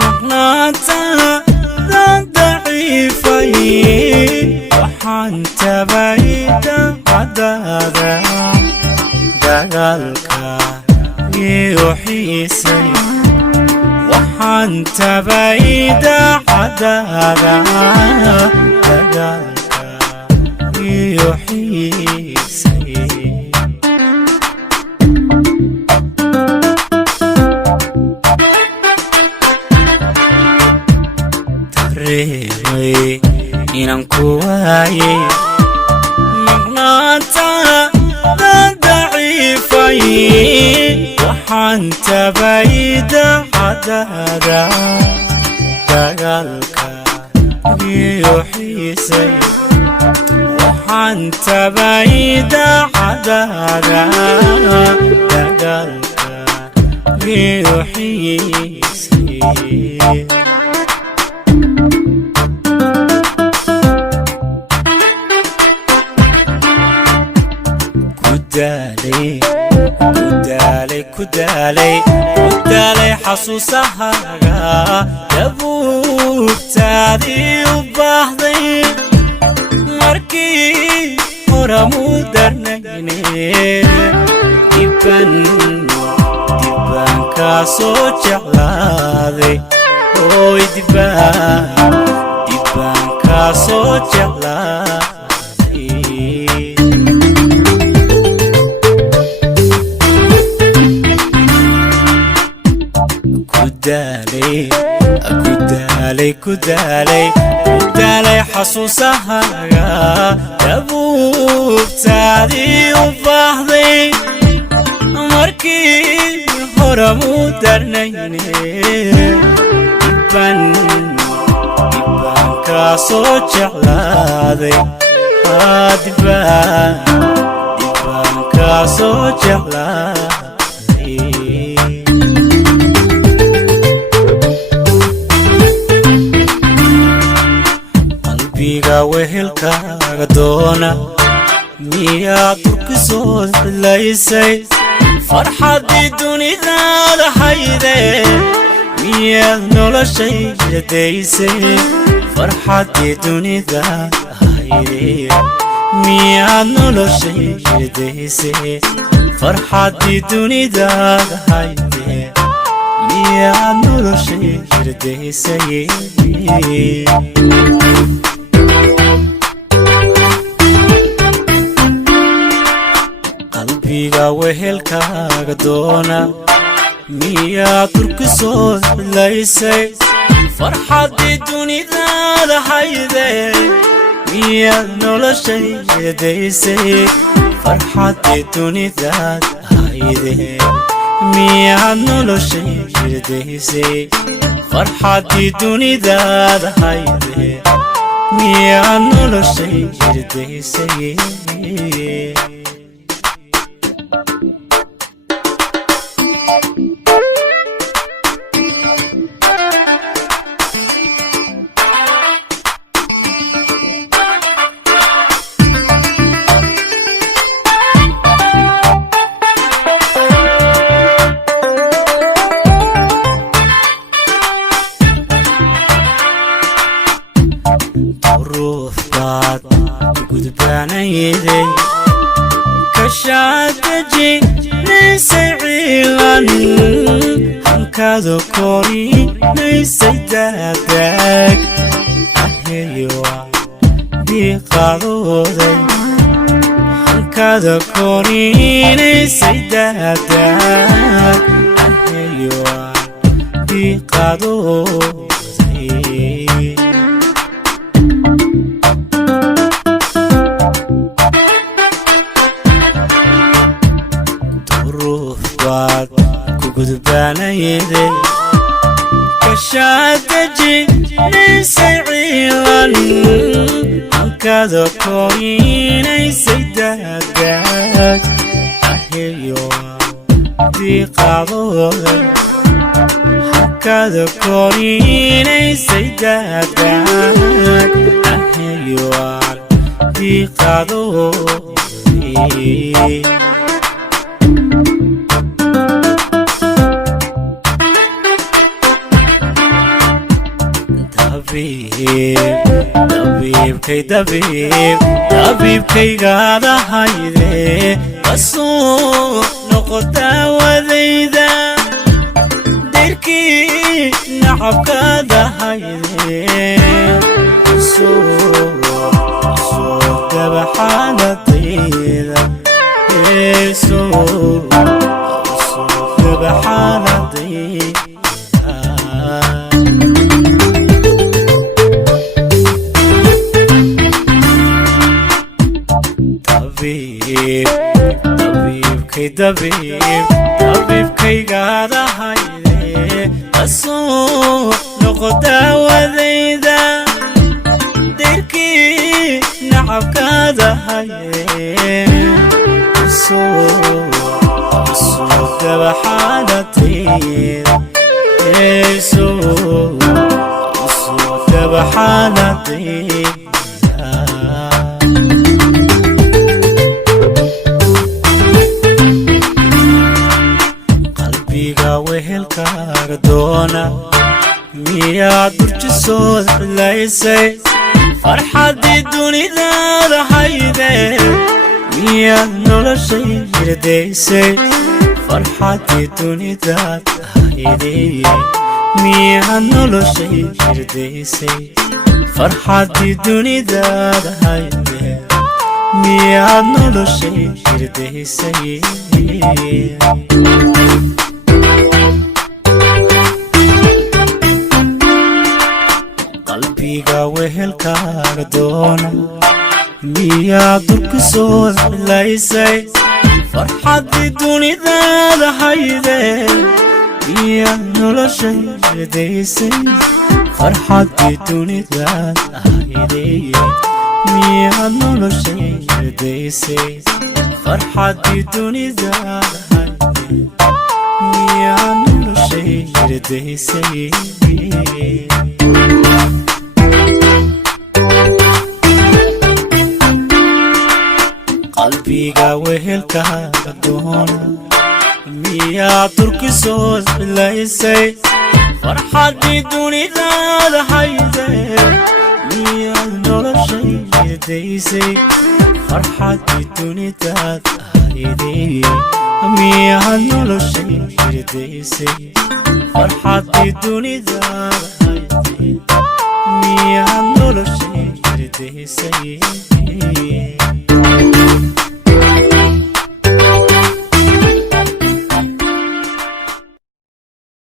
مقناتا ضعيفي وحانت بعيدا عدادا دقالك يوحيسي وحانت بعيدا عدادا دقالك يوحيسي تريوي inaan ku waayay maqnaanta daciifay waxaan tabayda cadaada dagaalka iyo xiisay waxaan tabayda cadaada dagaalka iyo xiisay كدالي حسوسها دبوبتادي وباهدي مركي ورمو درنيني دبان كاسو جعلادي اوي دبان كاسو جعلادي كدالي حسوسها دبوبتادي وباهدي مركي هرمو درنيني دبان كاسو جعلادي دبان كاسو جعلادي wehelkaaga doona miyaa turkisoo laysay farxadii dunidaada hayde miyaad noloshayda daysay farxadii dunidaada hayde miyaad noloshayda daysay farxadii dunidaada hayde miyaad noloshayda daysay wehelkaaga doona miyaa turkisoo laysay farxadii dunidaada hayde miyaad noloshayda daysay farxadii dunidaada hayde miyaad noloshayda daysay farxadii dunidaada hayde miyaad noloshayda daysay ruufbaad gudbaanayday kashaadaji naysay ciilan hankaada kori naysay daadaag aheeyowa diiqadooday hankaada kori naysay daadaag aheeyowa diiqadooday gudbaanayday kashaadaji naysay ciilan hankaada kori naysay daadaag aheeyowa diiqadooday hankaada kori naysay daadaag aheeyowa diiqadooday dabiibkaygaada hayde kasoo noqotaa wadayda dayrkii nacabkaada hayde soo dabaxaaladayda soo dabaxaaladayda dabiibkaygaada hayde kasoo noqotaa wadayda dayrkii nacabkaada hayde soo dabaxaaladayda soo dabaxaaladayda wehelkaaga doona miyaad burjisood cilaysay farxaddii dunidaada hayde miyaad noloshay hirdaysay farxaddii dunidaada hayde miyaad noloshay hirdaysay farxaddii dunidaada hayde miyaad noloshay hirdaysay qalbiga wehelkaaga doona miyaad durkisood cilaysay farxaddii dunidaada hayde miyaad noloshay hirdaysay farxaddii dunidaada hayde miyaad noloshay hirdaysay farxaddii dunidaada hayde miyaad noloshay hirdaysay qalbiga wehelkaaga doona miyaad durkisood cilaysay farxaddii dunidaada hayde miyaad noloshay hirdaysay farxaddii dunidaada hayde miyaad noloshay hirdaysay farxaddii dunidaada hayde miyaad noloshay hirdaysay